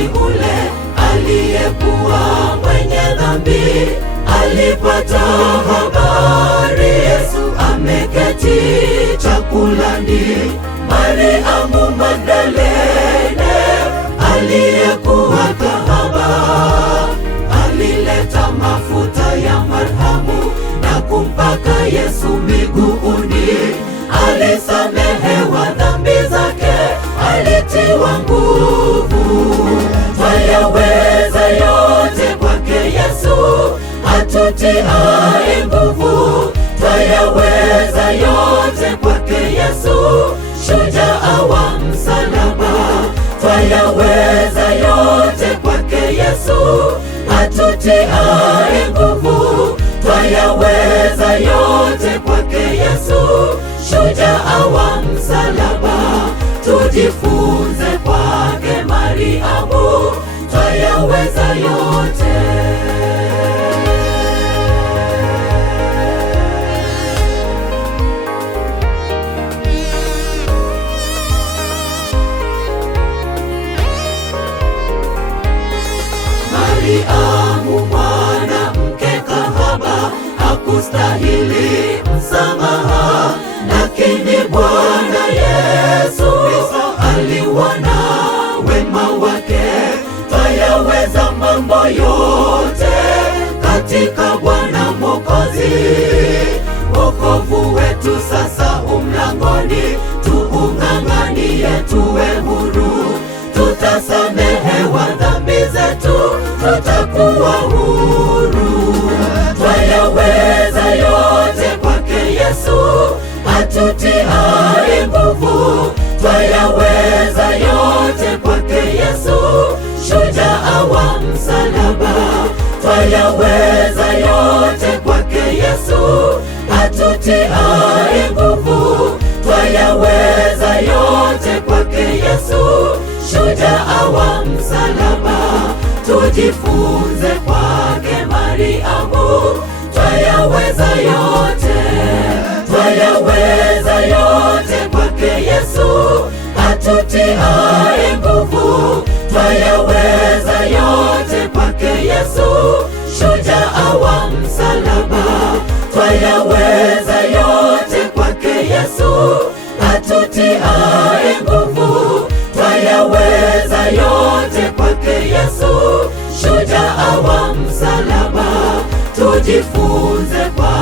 wakati ule aliyekuwa mwenye dhambi alipata habari Yesu ameketi chakulani, Mariamu Magdalene aliyekuwa kahaba alileta mafuta ya marhamu na kumpaka Yesu miguuni. Alisamehewa dhambi zake, alitiwa nguvu. Twayaweza yote kwake Yesu atutiaye nguvu. Twayaweza yote kwake Yesu, shujaa wa msalaba. Twayaweza yote kwake Yesu atutiaye nguvu. Twayaweza yote kwake Yesu, shujaa wa msalaba. Tujifunze kwake Mariamu, twayaweza yote. Mariamu mwanamke kahaba hakustahili msamaha, lakini Bwana Yesu aliuona wema wake. Twayaweza mambo yote katika Bwana Mwokozi. Wokovu wetu sasa umlangoni, tuung'ang'anie tuwe huru. Tutasamehewa dhambi zetu, tutakuwa huru. Twayaweza yote kwake Yesu atutiaye nguvu. Twayaweza yote kwake Yesu, shujaa wa msalaba. Twayaweza yote kwake Yesu atutiaye nguvu. Twayaweza yote kwake Yesu, shujaa wa msalaba. Tujifunze kwake Mariamu, twayaweza yote. Twayaweza yote kwake Yesu atutiaye nguvu. Twayaweza yote kwake Yesu, shujaa wa msalaba. Twayaweza yote kwake Yesu atutiaye nguvu. Twayaweza yote kwake Yesu, shujaa wa msalaba. Tujifunze kwa